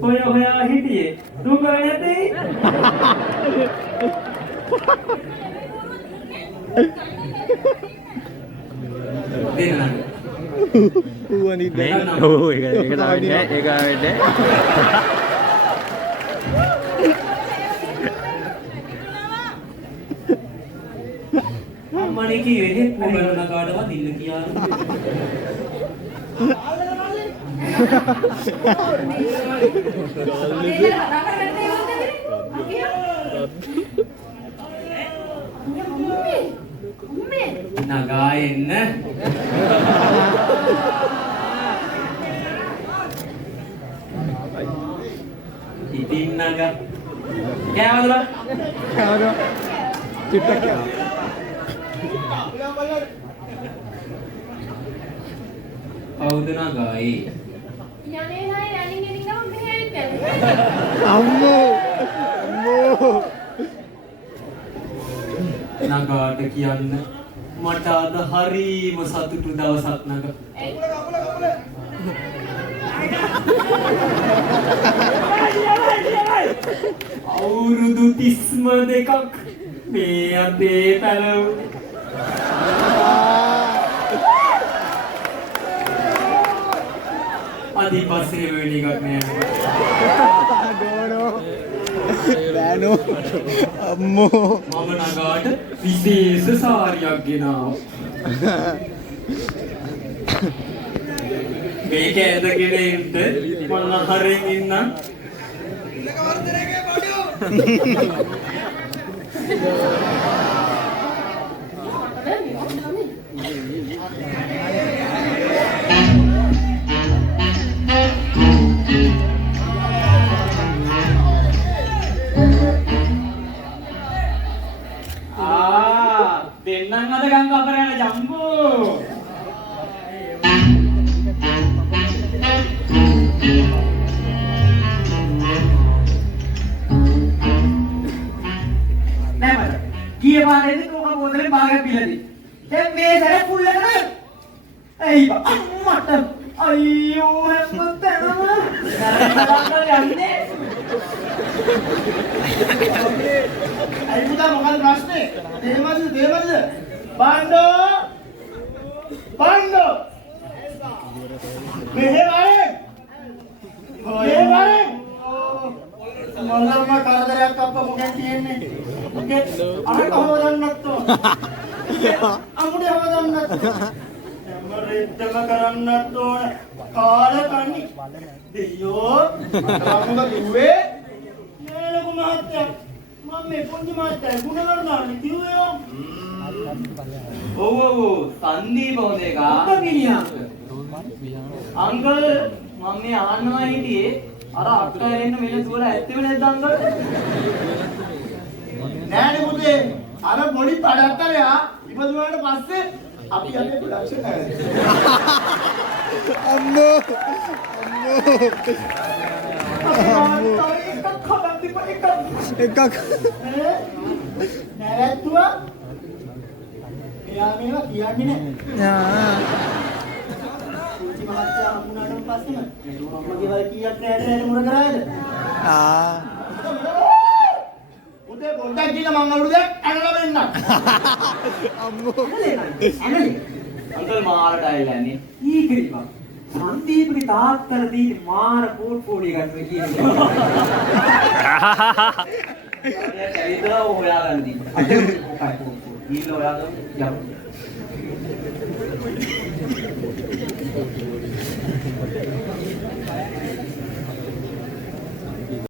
Koyo hoya hitiye. Du karane te. Denna. Uani deh. Oh, ඒක තමයි ඒක වෙන්නේ. අම්මනේ කිව්වේ මොකද නගාටවත් ඉන්න කියලා. නගා එන්න. ඉතින් නගා. කෑවද? Kagak. Cipta kya? කවුද නගායි? යන්නේ නැහැ යන්නේ නිකන් මෙහෙ Ammo. Ammo. නගාට කියන්න මට අද හරිම සතුටු දවසක් නගා. අවුරුදු 32ක් මේ අතේ පැලවුනේ. අදිපස්සේ වෙලි එකක් නෑ. Dono. Dano. Ammo. මම නගාට විශේෂ සාරියක් ගෙනාවා. මේක ඇදගෙන ඉන්න මම හරින් ඉන්නම්. දෙන්නම් අද ගංග අපර යන ජම්බෝ. නෑ මට. ගියේ පාරේදී කොහොම බෝතලේ බාගෙන පිළදී. දැන් මේ සැර ෆුල් එක නේද? එයි මට අයියෝ හැමතැනම යන්නේ. අයි පුතා මොකද ප්‍රශ්නේ? දේවද? බණ්ඩෝ! මෙහෙ වරෙන්! මල්ලම කරදරයක් අප්පා මොකක්ද කියන්නේ? මොකද අර කවදන්නත් අමුඩේ හවදන්නත් මරිටම කරන්නත් ඕන කාලකණි දෙයෝ මම කිව්වේ නේ ලොකු මහත්තයා මම මේ පොන්දි මහත්තයා ගුණ කරනවා කිව්වේ ඔව් සංදීප හොඳ එක. අංකල් මම මේ අහනවා හිටියේ අර අක්කරෙන්න මෙල සුවල ඇත්තෙම නැද්ද අංකල්? නෑනේ පුතේ අර පොඩි පඩත්තරයා ඉපදුනාට පස්සේ අපි යන්නේ ප්‍රොඩක්ෂන් එකට. Ammo. Ekak. නැවැත්තුවා එයා මේවා කියන්නේ නෑ. පුංචි මහත්තයා හම්බුනාට පස්සේම අම්මගේ වල කීයක් රැට මුර කරාද? උදේ පොඩ්ඩක් ගිහලා මං අවුරුද්දක් ඇනලා වෙන්නම්. Ammo. අංකල් මාරට ඇවිල්ලානේ. ඊකිරිපා. සංදීපගේ තාත්තලා දීලා මාර පෝට්ෆෝලියෝ ගන්න කියන්නේ. ඔයා කැවිදලා හොයාගන්න දී. අද මොකයි පෝට්ෆෝලියෝ. ඊළ හොයාගන්න යමු.